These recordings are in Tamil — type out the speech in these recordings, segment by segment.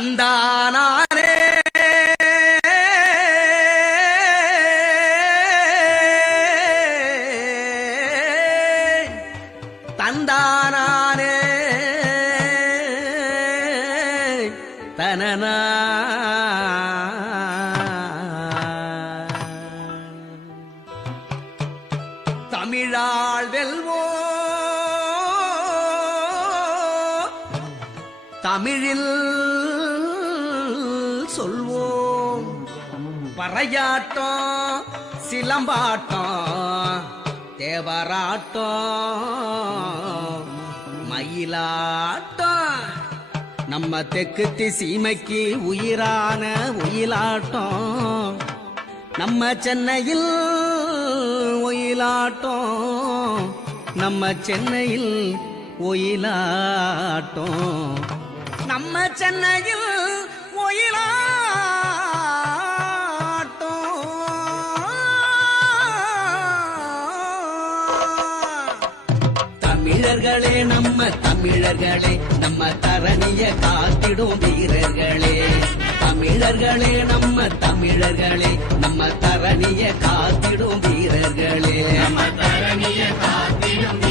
தந்தானே தந்தானே தனனா. தமிழாள் வெல்வோ. தமிழில் பறையாட்டம் சிலம்பாட்டம் தேவராட்டம் மயிலாட்டம். நம்ம தெற்கு சீமைக்கு உயிரான உயிலாட்டம் நம்ம சென்னையில் ஒயிலாட்டம். நம்ம சென்னையில் ஒயிலாட்டம். நம்ம சென்னையில் தமிழர்களே நம்ம தமிழர்களே நம்ம தரணிய காத்திடும் வீரர்களே. தமிழர்களே நம்ம தமிழர்களே நம்ம தரணிய காத்திடும் வீரர்களே. நம்ம தரணிய காத்திடும்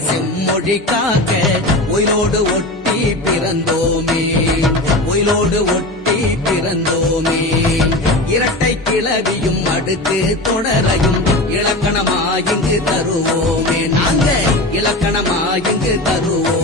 செம்மொழி காக்க உயிரோடு ஒட்டி பிறந்தோமே. உயிரோடு ஒட்டி பிறந்தோமே. இரட்டை கிளவியும் அடுத்து தொடரையும் இலக்கணமாயிங்கு தருவோமே. நாங்க இலக்கணமாயிங்கு தருவோம்.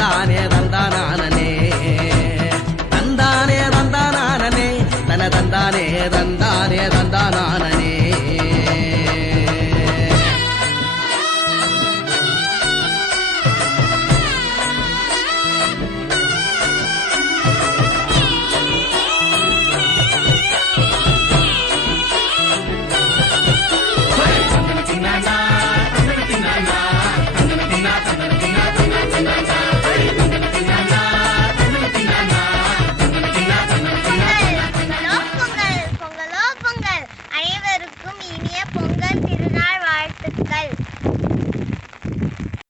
தந்தானான